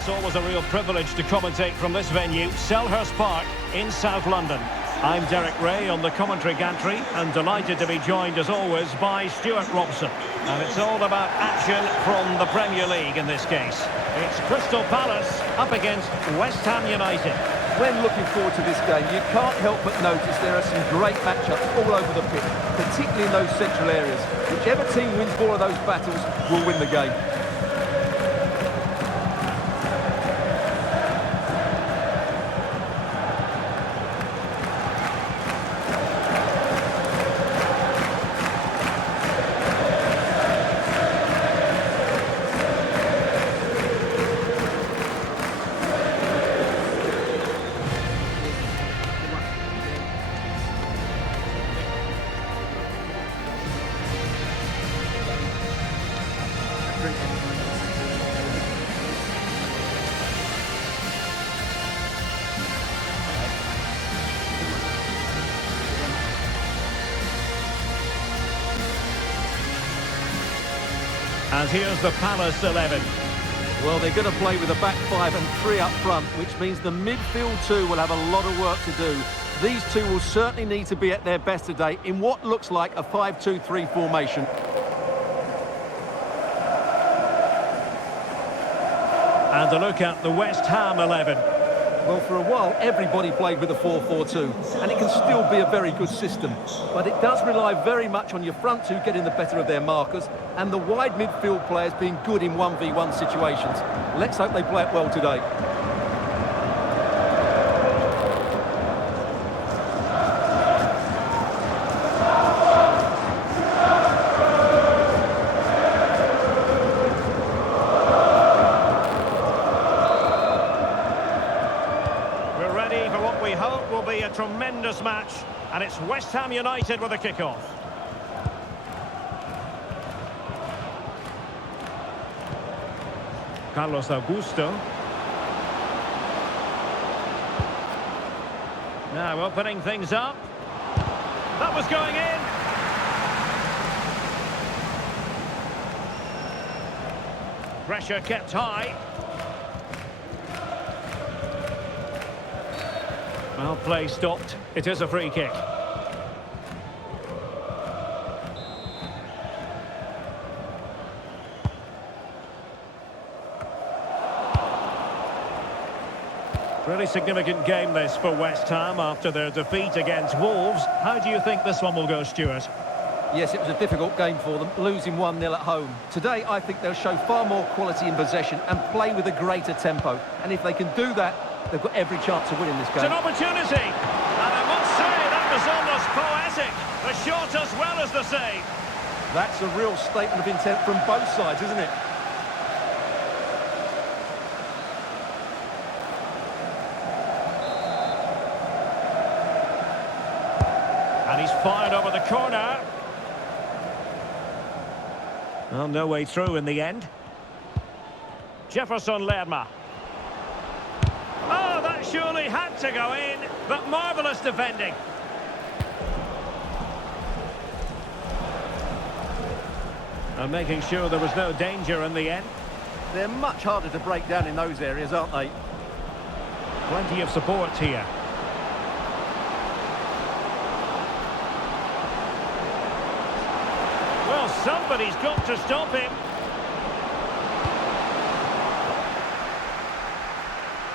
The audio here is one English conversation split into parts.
it's always a real privilege to commentate from this venue, Selhurst Park in South London. I'm Derek Ray on the commentary gantry and delighted to be joined as always by Stuart Robson. And it's all about action from the Premier League in this case. It's Crystal Palace up against West Ham United. When looking forward to this game, you can't help but notice there are some great matchups all over the pitch, particularly in those central areas. Whichever team wins more of those battles will win the game. And here's the Palace 11. Well, they're going to play with a back five and three up front, which means the midfield two will have a lot of work to do. These two will certainly need to be at their best today in what looks like a 5-2-3 formation. And a look at the West Ham 11. Well, for a while, everybody played with a 4-4-2, and it can still be a very good system. But it does rely very much on your front two getting the better of their markers, and the wide midfield players being good in 1v1 situations. Let's hope they play it well today. We hope will be a tremendous match, and it's West Ham United with a kick-off. Carlos Augusto. Now opening things up. That was going in. Pressure kept high. Well, play stopped. It is a free kick. Really significant game this for West Ham after their defeat against Wolves. How do you think this one will go, Stuart? Yes, it was a difficult game for them, losing 1-0 at home. Today, I think they'll show far more quality in possession and play with a greater tempo. And if they can do that, they've got every chance of winning this game. It's an opportunity, and I must say that was almost poetic. The shot as well as the save. That's a real statement of intent from both sides, isn't it? And he's fired over the corner. Well, no way through in the end. Jefferson Lerma. Oh, that surely had to go in, but marvellous defending. And making sure there was no danger in the end. They're much harder to break down in those areas, aren't they? Plenty of support here. Well, somebody's got to stop him.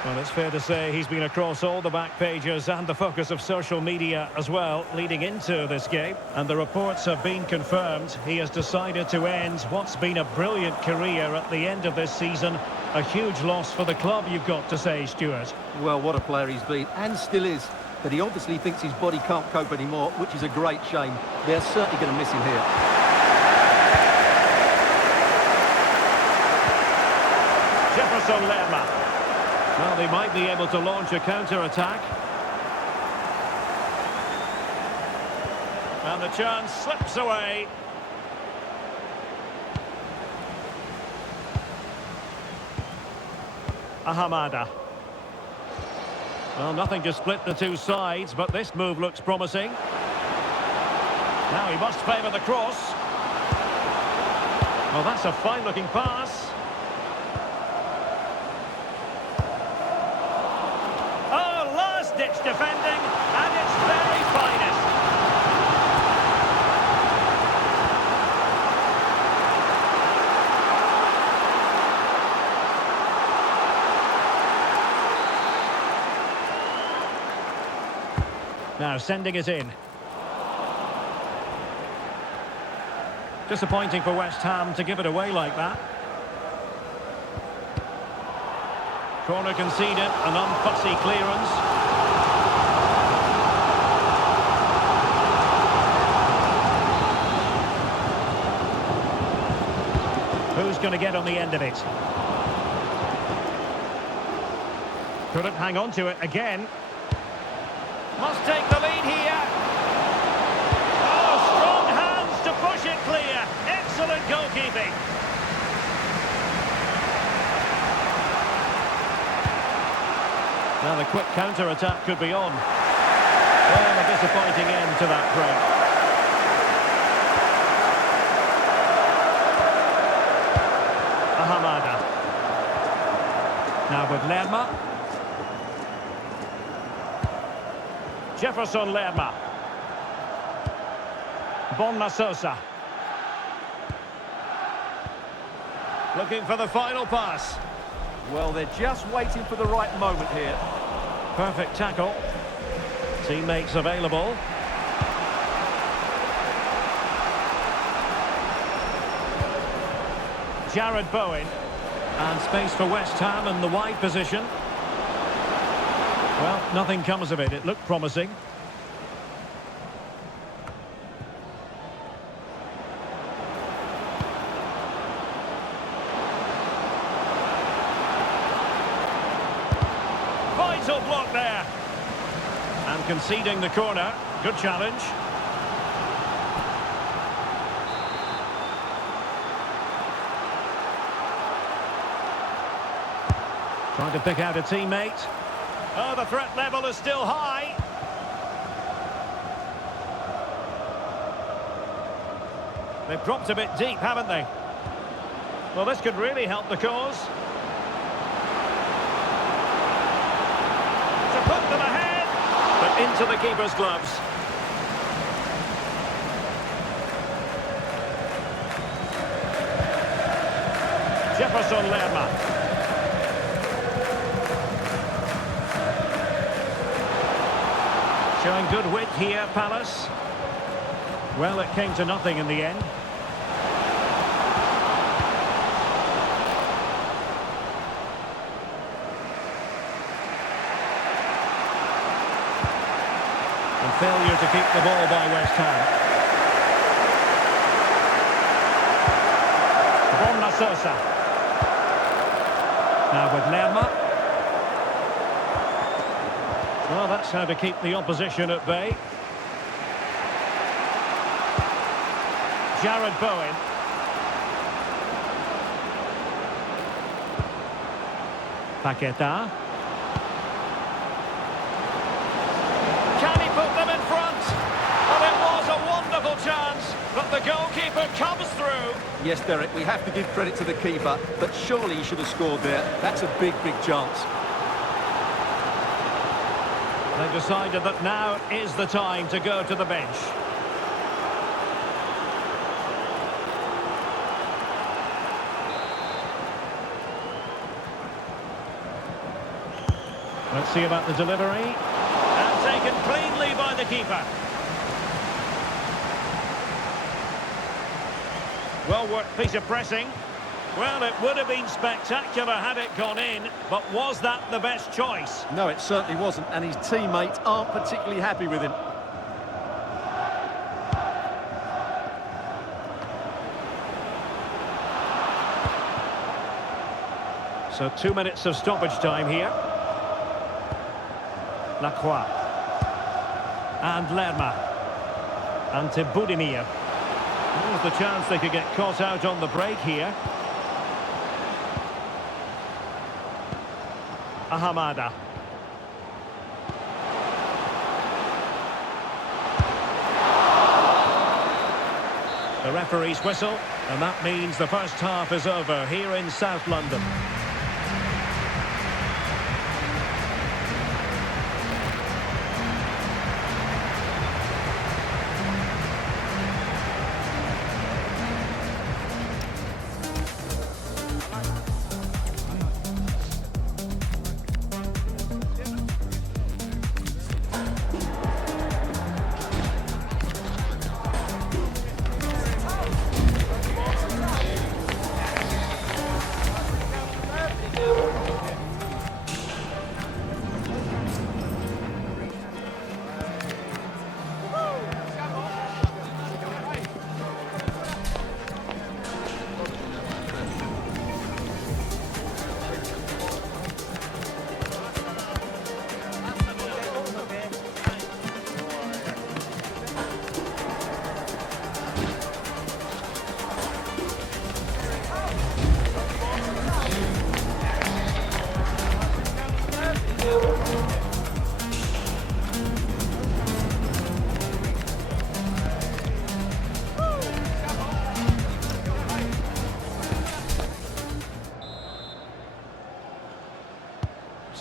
Well, it's fair to say he's been across all the back pages and the focus of social media as well, leading into this game. And the reports have been confirmed. He has decided to end what's been a brilliant career at the end of this season. A huge loss for the club, you've got to say, Stuart. Well, what a player he's been, and still is. But he obviously thinks his body can't cope anymore, which is a great shame. They're certainly going to miss him here. Jefferson Lerma. Well, they might be able to launch a counter-attack. And the chance slips away. Ahamada. Well, nothing to split the two sides, but this move looks promising. Now he must favour the cross. Well, that's a fine-looking pass. Now sending it in. Disappointing for West Ham to give it away like that. Corner conceded, an unfussy clearance. Who's going to get on the end of it? Couldn't hang on to it again. Must take the lead here. Oh, strong hands to push it clear. Excellent goalkeeping. Now the quick counter-attack could be on. Well, a disappointing end to that break. Ahamada. Now with Lerma. Jefferson Lerma. Bonnasosa. Looking for the final pass. Well, they're just waiting for the right moment here. Perfect tackle. Teammates available. Jared Bowen. And space for West Ham in the wide position. Well, nothing comes of it. It looked promising. Vital block there. And conceding the corner. Good challenge. Trying to pick out a teammate. Oh, the threat level is still high. They've dropped a bit deep, haven't they? Well, this could really help the cause. To put them ahead, but into the keeper's gloves. Jefferson Lerma. Showing good wit here, Palace. Well, it came to nothing in the end. And failure to keep the ball by West Ham. Bonnasosa. Now with Lerma. Well, that's how to keep the opposition at bay. Jared Bowen. Paqueta. Can he put them in front? Well, it was a wonderful chance, but the goalkeeper comes through. Yes, Derek, we have to give credit to the keeper, but surely he should have scored there. That's a big, big chance. They decided that now is the time to go to the bench. Let's see about the delivery. And taken cleanly by the keeper. Well worked piece of pressing. Well, it would have been spectacular had it gone in, but was that the best choice? No, it certainly wasn't, and his teammates aren't particularly happy with him. So 2 minutes of stoppage time here. Lacroix. And Lerma. And to Budimir. There's the chance they could get caught out on the break here. Ahamada. The referee's whistle, and that means the first half is over here in South London.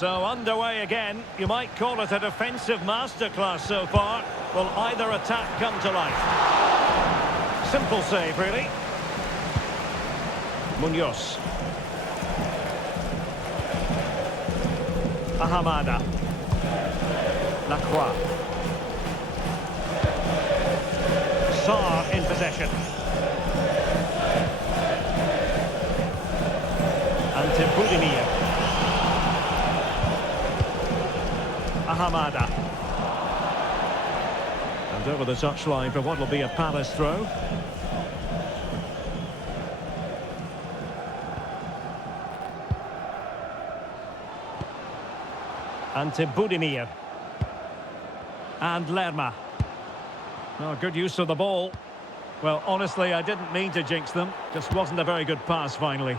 So underway again. You might call it a defensive masterclass so far. Will either attack come to life? Simple save, really. Munoz. Ahamada. Lacroix. Sarr in possession. Antibudimir. Ahamada. And over the touchline for what will be a Palace throw. Antibudimir. And Lerma. Oh, good use of the ball. Well, honestly, I didn't mean to jinx them. Just wasn't a very good pass, finally.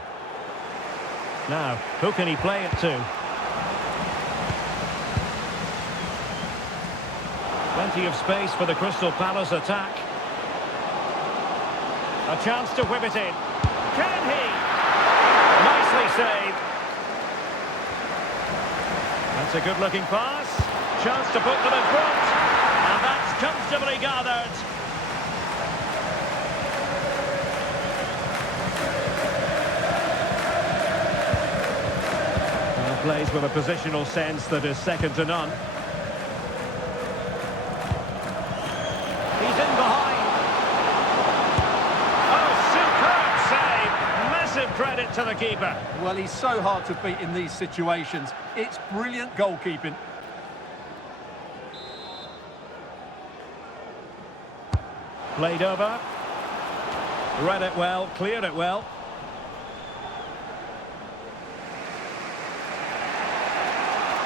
Now, who can he play it to? Plenty of space for the Crystal Palace attack. A chance to whip it in. Can he? Nicely saved. That's a good-looking pass. Chance to put them in front. And that's comfortably gathered. Plays with a positional sense that is second to none. He's in behind. Oh, superb save. Massive credit to the keeper. Well, he's so hard to beat in these situations. It's brilliant goalkeeping. Played over. Read it well, cleared it well.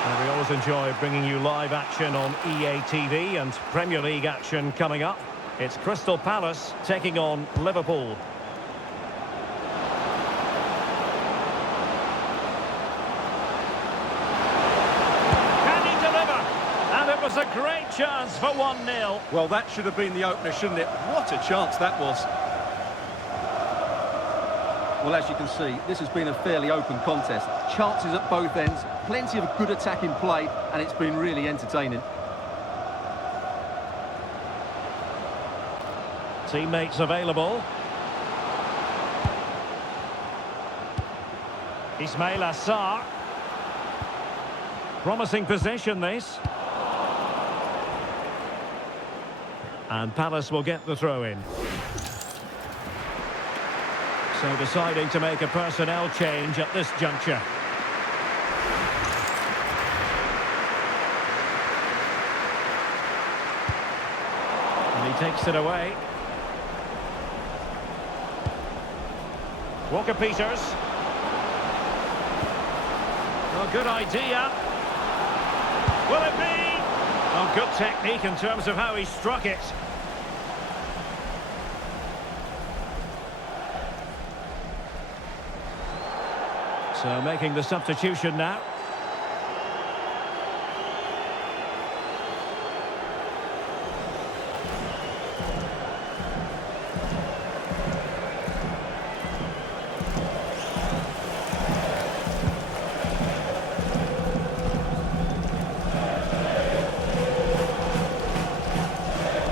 And we always enjoy bringing you live action on EA TV and Premier League action coming up. It's Crystal Palace taking on Liverpool. Can he deliver? And it was a great chance for 1-0. Well, that should have been the opener, shouldn't it? What a chance that was. Well, as you can see, this has been a fairly open contest. Chances at both ends, plenty of good attacking play, and it's been really entertaining. Teammates available. Ismaila Sarr. Promising possession, this. And Palace will get the throw-in. So deciding to make a personnel change at this juncture. And he takes it away. Walker-Peters. Oh, good idea. Will it be? Oh, good technique in terms of how he struck it. So making the substitution now.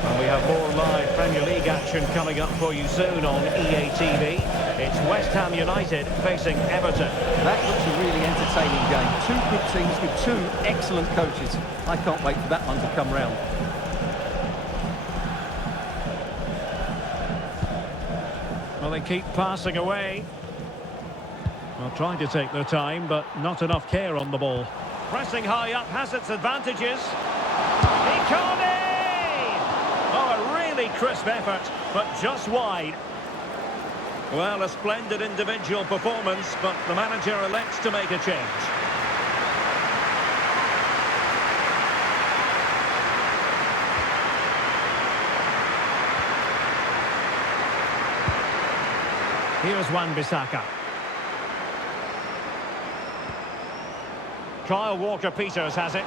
And we have more live Premier League action coming up for you soon on EA TV. It's West Ham United facing Everton. That looks a really entertaining game. Two good teams with two excellent coaches. I can't wait for that one to come round. Well, they keep passing away. Well, trying to take their time, but not enough care on the ball. Pressing high up has its advantages. Ikone! Oh, a really crisp effort, but just wide. Well, a splendid individual performance, but the manager elects to make a change. Here's Wan-Bissaka. Kyle Walker-Peters has it.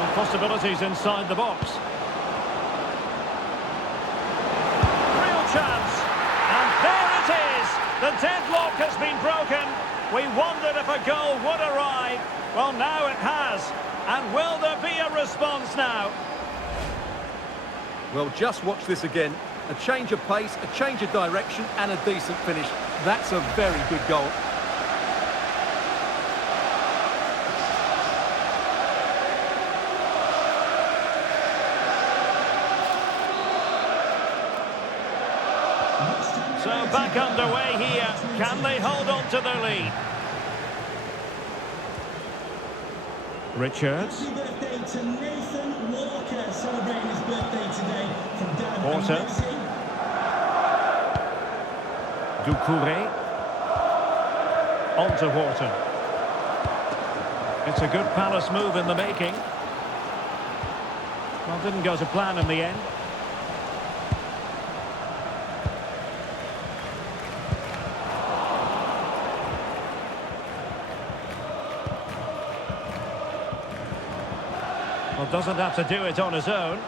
And possibilities inside the box. Chance, and there it is. The deadlock has been broken. We wondered if a goal would arrive. Well, now it has. And will there be a response now? Well, just watch this again. A change of pace, a change of direction, and a decent finish. That's a very good goal. So back underway here. Can they hold on to their lead? Richards. Happy birthday to Nathan Walker, celebrating his birthday today from Porter. Doucouré. On to Wharton. It's a good Palace move in the making. Well, didn't go to plan in the end. Well, doesn't have to do it on his own.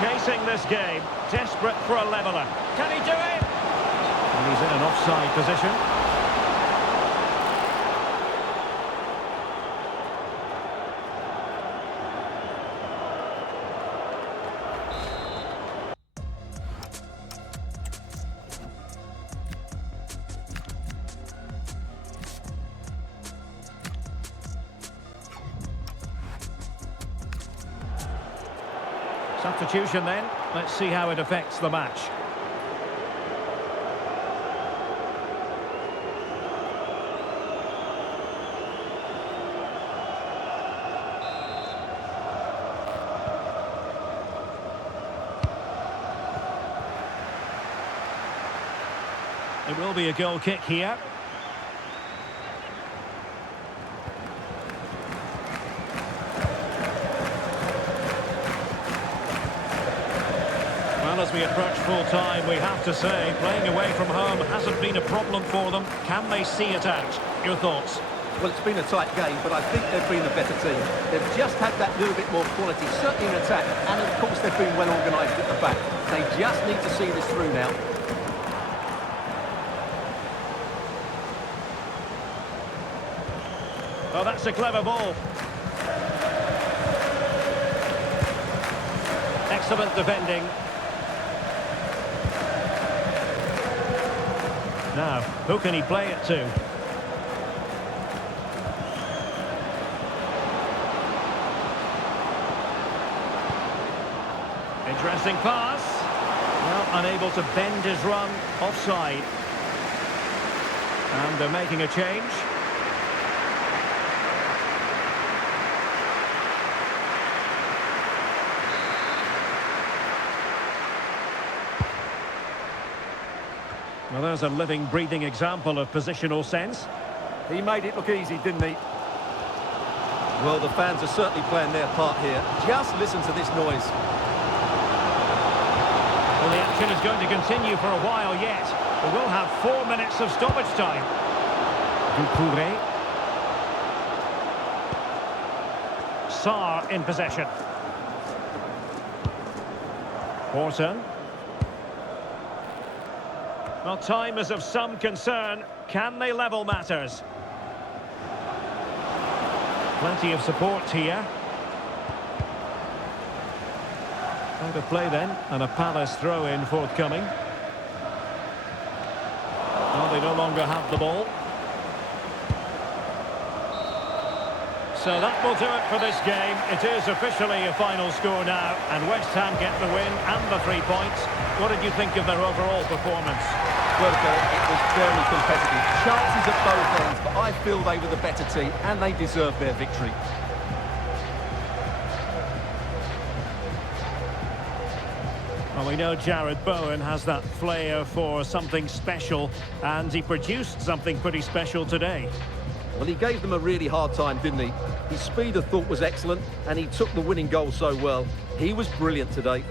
Chasing this game, desperate for a leveller. Can he do it? And he's in an offside position. Substitution then. Let's see how it affects the match. It will be a goal kick here. As we approach full-time, we have to say, playing away from home hasn't been a problem for them. Can they see it out? Your thoughts? Well, it's been a tight game, but I think they've been the better team. They've just had that little bit more quality, certainly in attack, and of course they've been well organised at the back. They just need to see this through now. Oh, that's a clever ball. Excellent defending. Now, who can he play it to? Interesting pass. Well, unable to bend his run. Offside. And they're making a change. Well, there's a living, breathing example of positional sense. He made it look easy, didn't he? Well, the fans are certainly playing their part here. Just listen to this noise. Well, the action is going to continue for a while yet. We will have 4 minutes of stoppage time. Doucouré. Sarr in possession. Wharton. Well, time is of some concern. Can they level matters? Plenty of support here. Out of play then, and a Palace throw-in forthcoming. Well, they no longer have the ball. So that will do it for this game. It is officially a final score now, and West Ham get the win and the 3 points. What did you think of their overall performance? Well, Derek, it was very competitive. Chances at both ends, but I feel they were the better team, and they deserved their victory. Well, we know Jared Bowen has that flair for something special, and he produced something pretty special today. Well, he gave them a really hard time, didn't he? His speed of thought was excellent, and he took the winning goal so well. He was brilliant today.